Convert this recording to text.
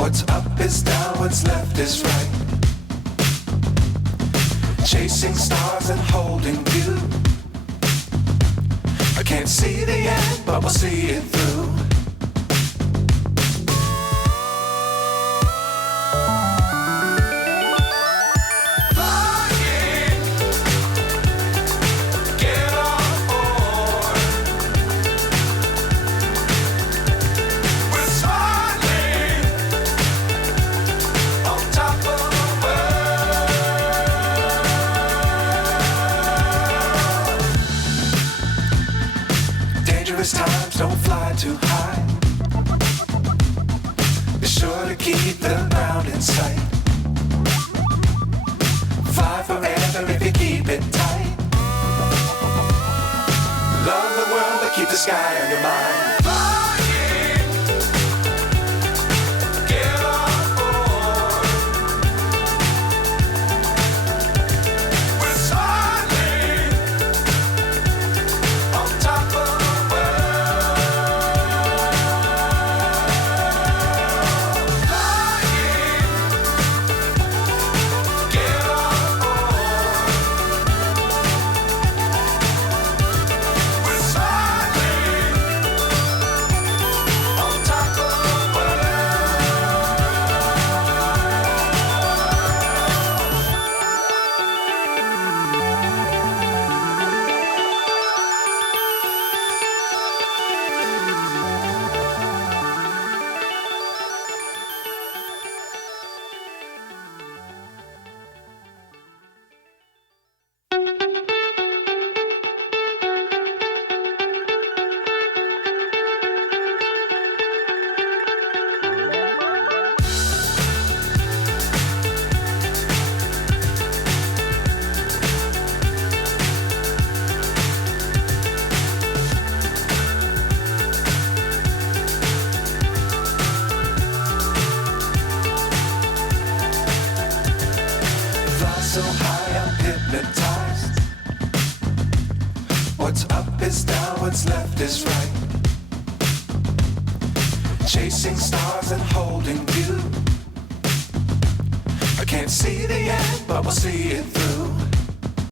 What's up is down, what's left is right. Chasing stars and holding you. I can't see the end, but we'll see it through. Times don't fly too high. Be sure to keep the ground in sight. Fly forever if you keep it tight. Love the world but keep the sky on your mind. So high I'm hypnotized. What's up is down, what's left is right. Chasing stars and holding you. I can't see the end, but we'll see it through.